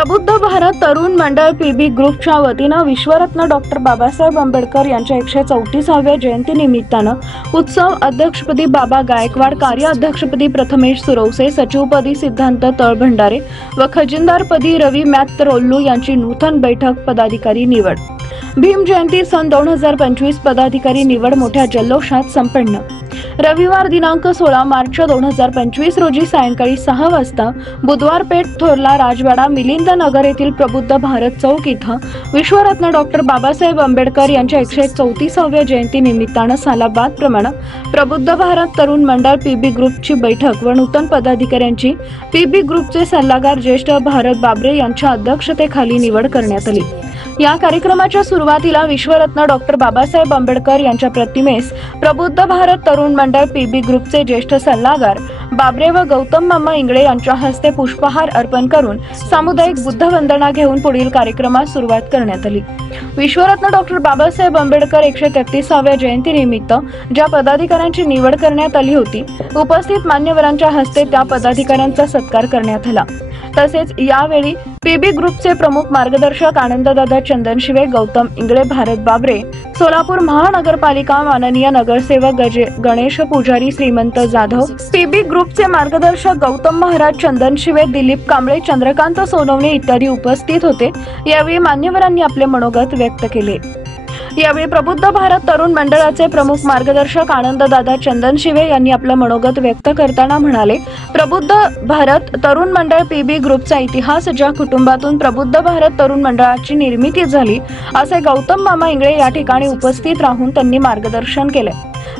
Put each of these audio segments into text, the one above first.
प्रबुद्ध भारत तरुण मंडळ पीबी ग्रुपच्या वतीनं विश्वरत्न डॉक्टर बाबासाहेब आंबेडकर यांच्या 134व्या जयंती निमित्तानं उत्सव अध्यक्षपदी बाबा गायकवाड, कार्याध्यक्षपदी प्रथमेश सुरवसे, सचिवपदी सिद्धांत तळभंडारे व खजिनदारपदी रवी मॅत्रोल्लू यांची नूतन बैठक पदाधिकारी निवड. भीम जयंती सन 2025 पदाधिकारी निवड मोठ्या जल्लोषात संपन्न. रविवार दिनांक 16 मार्च 2025 रोजी सायंकाळी 6 वाजता बुधवार पेठ थोरला राजवाडा मिलिंद नगर येथील प्रबुद्ध भारत चौक इथं विश्वरत्न डॉक्टर बाबासाहेब आंबेडकर यांच्या 134व्या जयंती निमित्तानं सालाबाद प्रमाणे प्रबुद्ध भारत तरुण मंडळ पीबी ग्रुपची बैठक व नूतन पदाधिकाऱ्यांची पीबी ग्रुपचे सल्लागार ज्येष्ठ भारत बाबरे यांच्या अध्यक्षतेखाली निवड करण्यात आली. या कार्यक्रमाच्या सुरुवातीला विश्वरत्न डॉक्टर बाबासाहेब आंबेडकर यांच्या प्रतिमेस प्रबुद्ध भारत तरुण मंडळ पीबी ग्रुपचे ज्येष्ठ सल्लागार बाबरे व गौतम मामा इंगळे यांच्या हस्ते पुष्पहार अर्पण करून सामुदायिक बुद्धवंदना घेऊन पुढील कार्यक्रमास सुरुवात करण्यात आली. विश्वरत्न डॉक्टर बाबासाहेब आंबेडकर 133व्या जयंतीनिमित्त ज्या पदाधिकाऱ्यांची निवड करण्यात आली होती, उपस्थित मान्यवरांच्या हस्ते त्या पदाधिकाऱ्यांचा सत्कार करण्यात आला. तसेच यावेळी पीबी ग्रुपचे प्रमुख मार्गदर्शक आनंददादा चंदनशिवे, गौतम इंगळे, भारत बाबरे, सोलापूर महानगरपालिका माननीय नगरसेवक गणेश पुजारी, श्रीमंत जाधव, पीबी ग्रुपचे मार्गदर्शक गौतम महाराज चंदनशिवे, दिलीप कांबळे, चंद्रकांत सोनवणे इत्यादी उपस्थित होते. यावेळी मान्यवरांनी आपले मनोगत व्यक्त केले. यावेळी प्रबुद्ध भारत तरुण मंडळाचे प्रमुख मार्गदर्शक आनंददादा चंदनशिवे यांनी आपलं मनोगत व्यक्त करताना म्हणाले, प्रबुद्ध भारत तरुण मंडळ पीबी ग्रुपचा इतिहास, ज्या कुटुंबातून प्रबुद्ध भारत तरुण मंडळाची निर्मिती झाली, असे गौतम मामा इंगळे या ठिकाणी उपस्थित राहून त्यांनी मार्गदर्शन केले.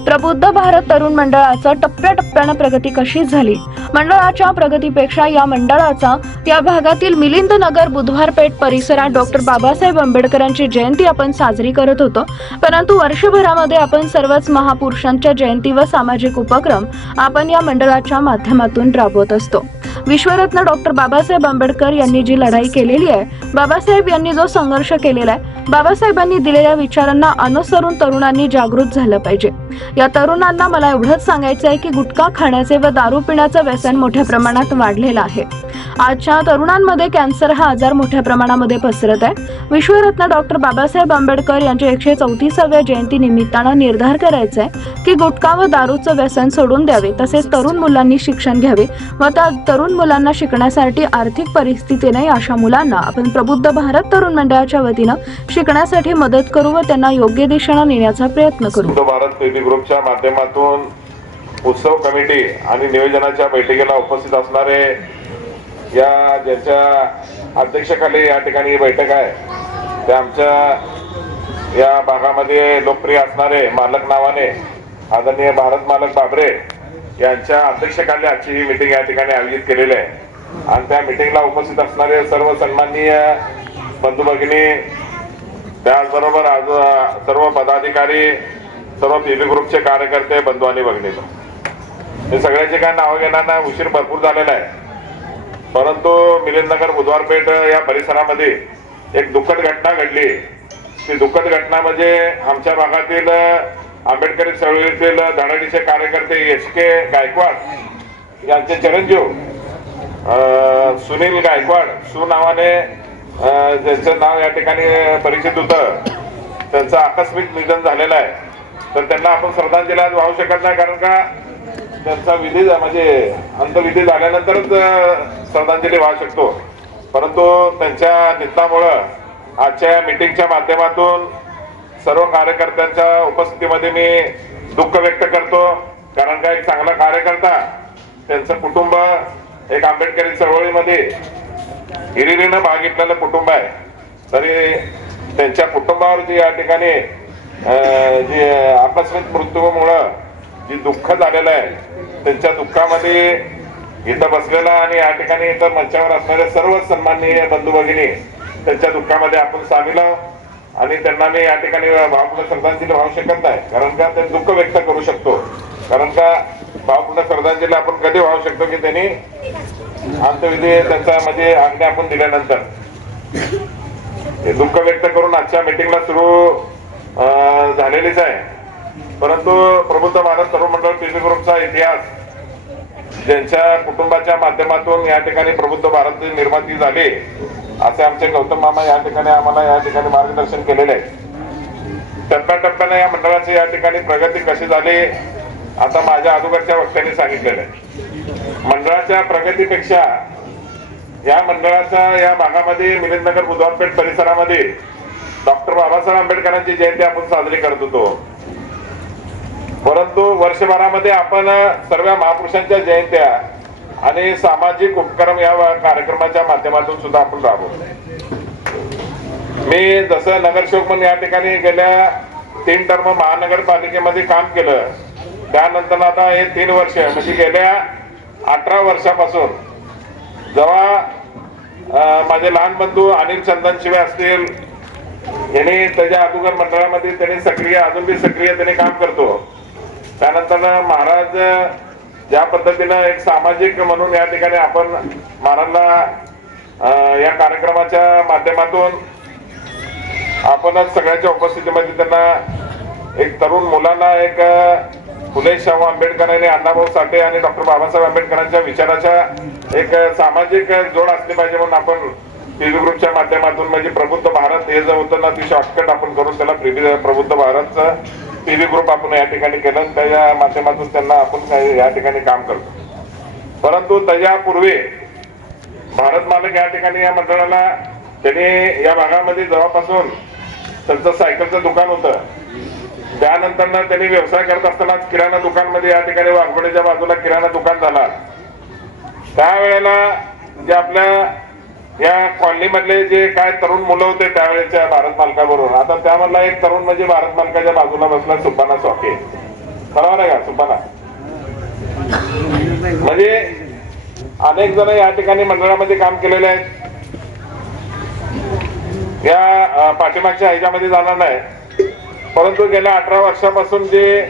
प्रबुद्ध भारत तरुण मंडळाचा टप्प्याटप्प्याने प्रगती कशी झाली, मंडळाच्या प्रगतीपेक्षा या मंडळाचा या भागातील मिलिंद नगर बुधवार पेठ परिसरात डॉक्टर बाबासाहेब आंबेडकरांची जयंती आपण साजरी करत होतो, परंतु वर्षभरामध्ये आपण सर्वच महापुरुषांच्या जयंती व सामाजिक उपक्रम आपण या मंडळाच्या माध्यमातून राबवत असतो. विश्वरत्न डॉक्टर बाबासाहेब आंबेडकर यांनी जी लढाई केलेली आहे, बाबासाहेब यांनी जो संघर्ष केलेला आहे, बाबासाहेबांनी दिलेल्या विचारांना अनुसरून तरुणांनी जागृत झालं पाहिजे. या तरुणांना मला एवढंच सांगायचं आहे की गुटखा खाण्याचे व दारू पिण्याचं व्यसन मोठ्या प्रमाणात वाढलेलं आहे. आजच्या तरुणांमध्ये कॅन्सर हा आजार मोठ्या प्रमाणामध्ये पसरत आहे. विश्वरत्न डॉक्टर बाबासाहेब आंबेडकर यांच्या 134व्या जयंती निमित्तानं निर्धार करायचा आहे की गुटखा व दारूचं व्यसन सोडून द्यावे, तसेच तरुण मुलांनी शिक्षण घ्यावे व त्या तरुण मुलांना शिकण्यासाठी आर्थिक परिस्थिती नाही अशा मुलांना आपण प्रबुद्ध भारत तरुण मंडळाच्या वतीनं शिकण्यासाठी मदत करू व त्यांना योग्य दिशेने नेण्याचा प्रयत्न करू. भारत पीबी ग्रुपच्या माध्यमातून उत्सव कमिटी आणि नियोजनाच्या बैठकीला उपस्थित असणारे या ज्यांच्या अध्यक्षाखाली या ठिकाणी बैठक आहे, त्या आमच्या या भागामध्ये लोकप्रिय असणारे मालक नावाने आदरणीय भारत मालक बाबरे यांच्या अध्यक्षाखाली आजची ही मीटिंग या ठिकाणी आयोजित केलेली आहे. आणि त्या मीटिंगला उपस्थित असणारे सर्व सन्माननीय बंधू भगिनी, त्याचबरोबर आज सर्व पदाधिकारी, सर्व पीबी ग्रुपचे कार्यकर्ते, बंधू आणि भगिनी, हे सगळ्यांचे काय नाव घेण्याना उशीर भरपूर झालेला आहे. परंतु मिलिंदनगर बुधवारपेठ या परिसरामध्ये एक दुःखद घटना घडली. ती दुःखद घटना म्हणजे आमच्या भागातील आंबेडकरी चळवळीतील धडाडीचे कार्यकर्ते SK गायकवाड यांचे चिरंजीव सुनील गायकवाड सु नावाने ज्यांचं नाव या ठिकाणी परिचित होतं, त्यांचं आकस्मिक निधन झालेलं आहे. तर त्यांना आपण श्रद्धांजली आज वाहू शकत नाही, कारण का त्यांचा विधी म्हणजे अंतविधी झाल्यानंतरच श्रद्धांजली वाहू शकतो. परंतु त्यांच्या निधनामुळं आजच्या मीटिंगच्या माध्यमातून सर्व कार्यकर्त्यांच्या उपस्थितीमध्ये मी दुःख व्यक्त करतो. कारण का एक चांगला कार्यकर्ता, त्यांचं कुटुंब एक आंबेडकरी चळवळीमध्ये हिरिरीनं भाग घेतलेलं कुटुंब आहे. तरी त्यांच्या कुटुंबावर जी या ठिकाणी जी आकस्मिक मृत्यूमुळं जी दुःख झालेलं आहे, त्यांच्या दुःखामध्ये इथं बसलेला आणि या ठिकाणी इथं मंचावर असणारे सर्व सन्माननीय बंधू भगिनी त्यांच्या दुःखामध्ये आपण सामील आहोत. आणि त्यांना मी या ठिकाणी भावपूर्ण श्रद्धांजली वाहू शकत नाही, कारण का ते दुःख व्यक्त करू शकतो. कारण का भावपूर्ण श्रद्धांजली आपण कधी वाहू शकतो की त्यांनी अंतविधी त्यांचा म्हणजे आज्ञा आपण दिल्यानंतर. हे दुःख व्यक्त करून आजच्या मीटिंगला सुरू झालेलीच आहे. परंतु प्रबुद्ध भारत तरुण मंडळ पीबी ग्रुपचा इतिहास, ज्यांच्या कुटुंबाच्या माध्यमातून या ठिकाणी प्रबुद्ध भारत निर्माती झाली, असे आमचे गौतम मामा या ठिकाणी आम्हाला या ठिकाणी मार्गदर्शन केलेले आहे. टप्प्याटप्प्याने या मंडळाची या ठिकाणी प्रगती कशी झाली आता माझ्या अगोदरच्या वक्त्यांनी सांगितलेलं आहे. मंडळाच्या प्रगतीपेक्षा या मंडळाच्या या भागामध्ये मिलिंदनगर बुधवारपेठ परिसरामध्ये डॉक्टर बाबासाहेब आंबेडकरांची जयंती आपण साजरी करत होतो. परंतु वर्षभरामध्ये आपण सर्व महापुरुषांच्या जयंत्या आणि सामाजिक उपक्रम या कार्यक्रमाच्या माध्यमातून सुद्धा आपण राबवतो. मी जसं नगरसेवक म्हणून या ठिकाणी गेल्या 3 टर्म महानगरपालिकेमध्ये काम केलं, त्यानंतर आता हे 3 वर्ष म्हणजे गेल्या 18 वर्षापासून जेव्हा माझे लहान बंधू अनिल चंदन शिवे असतील, यांनी त्याच्या अगोदर मंडळामध्ये त्यांनी सक्रिय अजून बी सक्रिय त्यांनी काम करतो. त्यानंतर महाराज ज्या पद्धतीनं एक सामाजिक म्हणून या ठिकाणी आपण महाराजला या कार्यक्रमाच्या माध्यमातून आपणच सगळ्याच्या उपस्थितीमध्ये त्यांना एक तरुण मुलांना एक फुले शाहू आंबेडकर आणि अण्णाभाऊ साठे आणि डॉक्टर बाबासाहेब आंबेडकरांच्या विचाराच्या एक सामाजिक जोड असली पाहिजे म्हणून आपण पीबी ग्रुपच्या माध्यमातून म्हणजे प्रबुद्ध भारत हे जे होतं ना ती शॉर्टकट आपण करून त्याला प्रबुद्ध भारतचं पीबी ग्रुप आपण या ठिकाणी केलं. त्याच्या माध्यमातून त्यांना आपण या ठिकाणी काम करतो. परंतु त्याच्यापूर्वी भारत मालक या ठिकाणी या मंडळाला त्यांनी या भागामध्ये जेव्हापासून त्यांचं सायकलचं दुकान होतं, त्यानंतर त्यांनी व्यवसाय करत असताना किराणा दुकान मध्ये या ठिकाणी वाघोडेच्या बाजूला किराणा दुकान झाला. त्यावेळेला जे आपल्या या कॉलनी मधले जे काय तरुण मुलं होते त्यावेळेच्या भारत मालकाबरोबर, आता त्यामधला एक तरुण म्हणजे भारत मालकाच्या बाजूला बसला सुब्बाना चौके. बरोबर आहे का? सुब्बाना म्हणजे अनेक जण या ठिकाणी मंडळामध्ये काम केलेले आहेत. या पाठीमागच्या ह्याच्यामध्ये जाणार नाही, परंतु गेल्या 18 वर्षापासून जे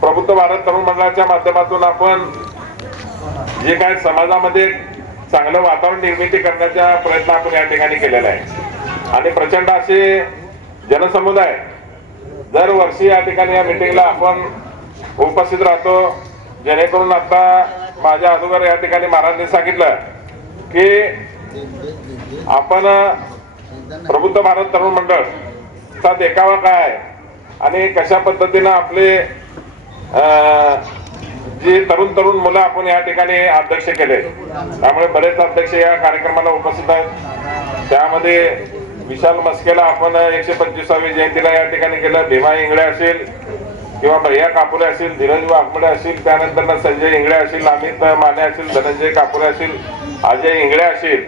प्रबुद्ध भारत तरुण मंडळाच्या माध्यमातून आपण जे काय समाजामध्ये चांगलं वातावरण निर्मिती करण्याचा प्रयत्न आपण या ठिकाणी केलेला आहे. आणि प्रचंड असे जनसमुदाय दरवर्षी या ठिकाणी या मीटिंगला आपण उपस्थित राहतो. जेणेकरून आता माझ्या अगोदर या ठिकाणी महाराजांनी सांगितलं की आपण प्रबुद्ध भारत तरुण मंडळ चा देखावा काय आणि कशा पद्धतीनं आपले जे तरुण मुलं आपण या ठिकाणी अध्यक्ष केले. त्यामुळे बरेच अध्यक्ष या कार्यक्रमाला उपस्थित आहेत. त्यामध्ये विशाल मस्केला आपण 125वी जयंतीला या ठिकाणी केलं. भीमा इंगळे असेल किंवा भैया कापुरे असेल, धीरज वाघमोडे असेल, त्यानंतर संजय इंगळे असेल, अमित माने असेल, धनंजय कापुरे असेल, अजय इंगळे असेल,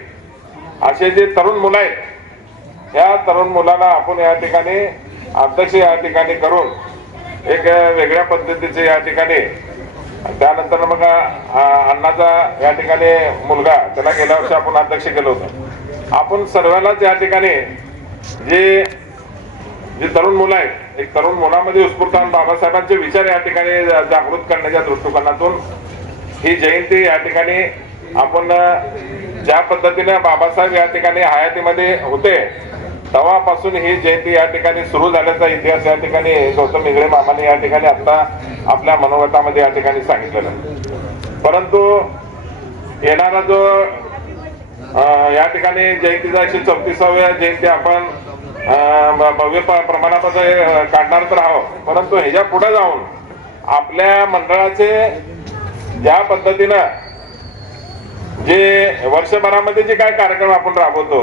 असे जे तरुण मुलं आहेत या तरुण मुलांना आपण या ठिकाणी अध्यक्ष या ठिकाणी करून एक वेगळ्या पद्धतीचे या ठिकाणी. त्यानंतर मग अण्णाचा या ठिकाणी मुलगा त्याला गेल्या वर्षी आपण अध्यक्ष केलं होतं. आपण सर्वांनाच या ठिकाणी जे तरुण मुलं आहेत, एक तरुण मुलामध्ये उत्स्फूर्त बाबासाहेबांचे विचार या ठिकाणी जागृत करण्याच्या दृष्टिकोनातून ही जयंती या ठिकाणी आपण ज्या पद्धतीने बाबासाहेब या ठिकाणी हयातीमध्ये होते तेव्हापासून ही जयंती या ठिकाणी सुरू झाल्याचा इतिहास या ठिकाणी गौतम इंगळे मामाने या ठिकाणी आता आपल्या मनोगतामध्ये या ठिकाणी सांगितलेलं. परंतु येणारा जो या ठिकाणी जयंतीचा 134व्या जयंती आपण भव्य प्रमाणामध्ये काढणार तर आहोत, परंतु ह्याच्या पुढे जाऊन आपल्या मंडळाचे ज्या पद्धतीनं जे वर्षभरामध्ये जे काय कार्यक्रम आपण राबवतो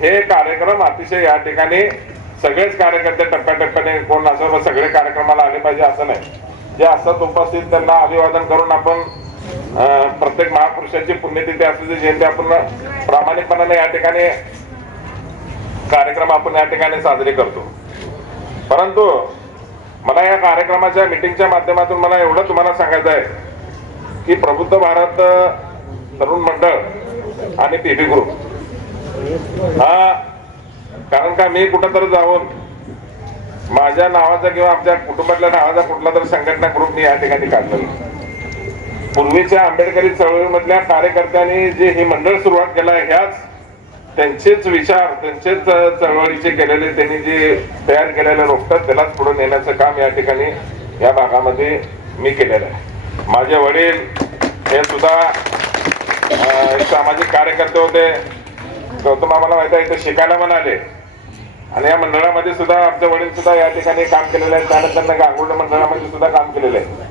हे कार्यक्रम अतिशय या ठिकाणी सगळेच कार्यकर्ते टप्प्याटप्प्याने कोण असं सगळे कार्यक्रमाला आले पाहिजे असं नाही. जे असतात उपस्थित त्यांना अभिवादन करून आपण प्रत्येक महापुरुषाची पुण्यतिथी असलेली जयंती आपण प्रामाणिकपणाने या ठिकाणी कार्यक्रम आपण या ठिकाणी साजरे करतो. परंतु मला या कार्यक्रमाच्या मीटिंगच्या माध्यमातून मला एवढं तुम्हाला सांगायचं आहे की प्रबुद्ध भारत तरुण मंडळ आणि पीबी ग्रुप हा, कारण का मी कुठंतरी जाऊन माझ्या नावाचा किंवा आमच्या कुटुंबातल्या नावाचा कुठला तरी संघटना ग्रुप मी या ठिकाणी काढलेला. पूर्वीच्या आंबेडकरी चळवळीमधल्या कार्यकर्त्यांनी जे हे मंडळ सुरुवात केलं आहे ह्याच त्यांचेच विचार त्यांचेच चळवळीचे केलेले त्यांनी जे तयार केलेले रोखतात त्यालाच पुढे नेण्याचं काम या ठिकाणी या भागामध्ये मी केलेलं आहे. माझे वडील हे सुद्धा सामाजिक कार्यकर्ते होते. गौतम आम्हाला माहिती आहे इथे शिकायला पण आले आणि या मंडळामध्ये सुद्धा आमचे वडील सुद्धा या ठिकाणी काम केलेले आहेत. त्यानंतर गांगुर्डे मंडळामध्ये सुद्धा काम केलेलं आहे.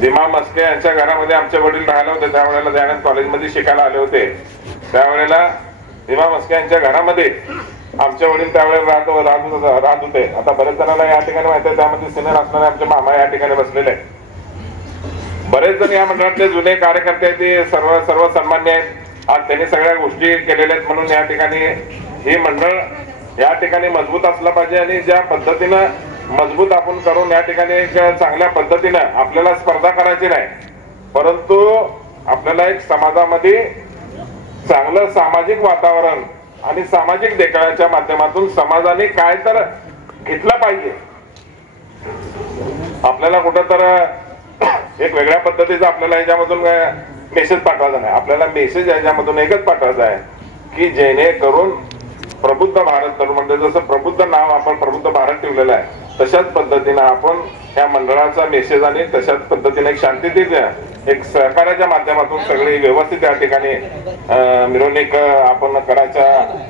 दिमा मस्के यांच्या घरामध्ये आमचे वडील राहिले होते. त्यावेळेला दयानंद कॉलेजमध्ये शिकायला आले होते. त्यावेळेला दिमा मस्के यांच्या घरामध्ये आमचे वडील त्यावेळेला राहत होते. आता बरेच जणांना या ठिकाणी माहिती आहे, त्यामध्ये सिनियर असणारे आमचे मामा या ठिकाणी बसलेले आहेत. बरेच जण या मंडळातले जुने कार्यकर्ते आहेत, ते सर्व सन्मान्य आहेत आणि त्यांनी सगळ्या गोष्टी केलेल्या आहेत. म्हणून या ठिकाणी ही मंडळ या ठिकाणी मजबूत असलं पाहिजे आणि ज्या पद्धतीनं मजबूत आपण करून या ठिकाणी एक चांगल्या पद्धतीनं आपल्याला स्पर्धा करायची नाही, परंतु आपल्याला एक समाजामध्ये चांगलं सामाजिक वातावरण आणि सामाजिक देखाव्याच्या माध्यमातून समाजाने काय तर घेतलं पाहिजे. आपल्याला कुठं तर एक वेगळ्या पद्धतीचा आपल्याला याच्यामधून मेसेज पाठवायचा नाही. आपल्याला मेसेज याच्यामधून एकच पाठवायचा आहे की जेणेकरून प्रबुद्ध भारत तरुण मंडळ, जसं प्रबुद्ध नाव आपण प्रबुद्ध भारत ठेवलेलं आहे, तशाच पद्धतीनं आपण या मंडळाचा मेसेज आणि तशाच पद्धतीने एक शांततेच्या एक सहकार्याच्या माध्यमातून सगळी व्यवस्थित या ठिकाणी मिरवणूक आपण करायच्या